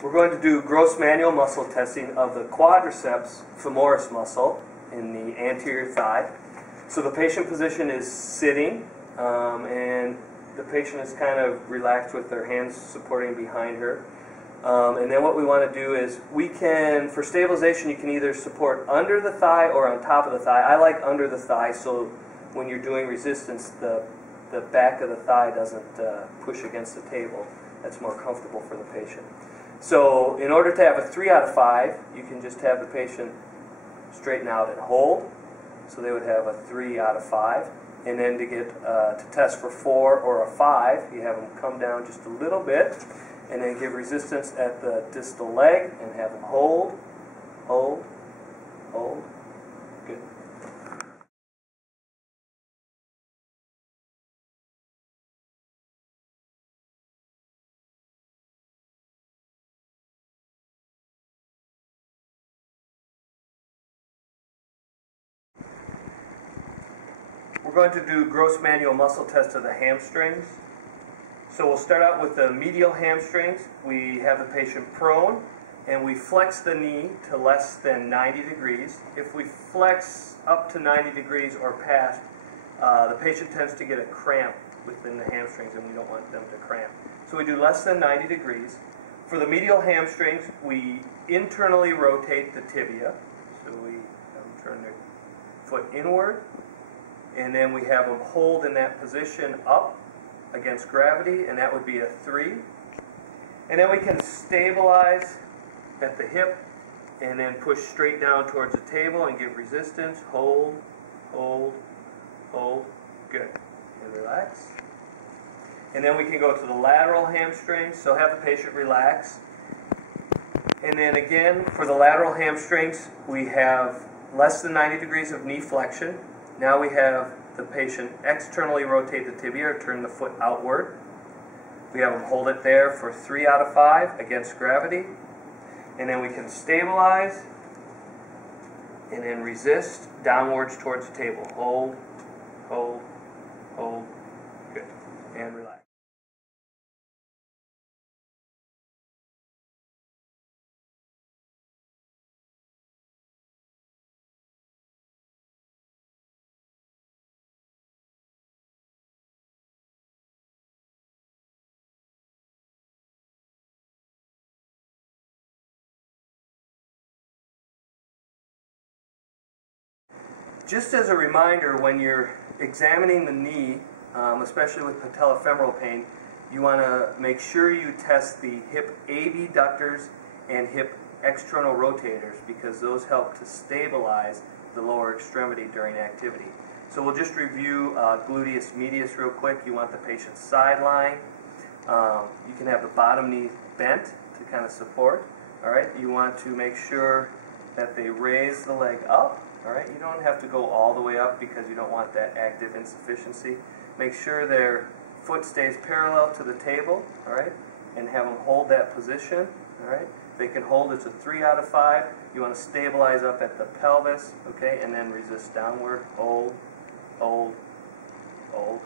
We're going to do gross manual muscle testing of the quadriceps femoris muscle in the anterior thigh. So the patient position is sitting, and the patient is kind of relaxed with their hands supporting behind her. And then what we want to do is, we can, for stabilization, you can either support under the thigh or on top of the thigh. I like under the thigh, so when you're doing resistance, the back of the thigh doesn't push against the table. That's more comfortable for the patient. So in order to have a 3 out of 5, you can just have the patient straighten out and hold. So they would have a 3 out of 5. And then to get to test for 4 or a 5, you have them come down just a little bit, and then give resistance at the distal leg and have them hold, hold, hold. Good. We're going to do gross manual muscle test of the hamstrings. So we'll start out with the medial hamstrings. We have the patient prone, and we flex the knee to less than 90 degrees. If we flex up to 90 degrees or past, the patient tends to get a cramp within the hamstrings, and we don't want them to cramp. So we do less than 90 degrees. For the medial hamstrings, we internally rotate the tibia. So we have them turn their foot inward, and then we have them hold in that position up against gravity, and that would be a 3. And then we can stabilize at the hip and then push straight down towards the table and give resistance. Hold, hold, hold. Good. And relax. And then we can go to the lateral hamstrings. So have the patient relax. And then again, for the lateral hamstrings, we have less than 90 degrees of knee flexion. Now we have the patient externally rotate the tibia or turn the foot outward. We have them hold it there for 3 out of 5 against gravity. And then we can stabilize and then resist downwards towards the table. Hold, hold, hold. Good. And relax. Just as a reminder, when you're examining the knee, especially with patellofemoral pain, you want to make sure you test the hip abductors and hip external rotators, because those help to stabilize the lower extremity during activity. So we'll just review gluteus medius real quick. You want the patient sideline. You can have the bottom knee bent to kind of support. All right. You want to make sure that they raise the leg up. All right, you don't have to go all the way up because you don't want that active insufficiency. Make sure their foot stays parallel to the table, all right, and have them hold that position, all right. If they can hold, it's a 3 out of 5. You want to stabilize up at the pelvis, okay, and then resist downward. Hold, hold, hold.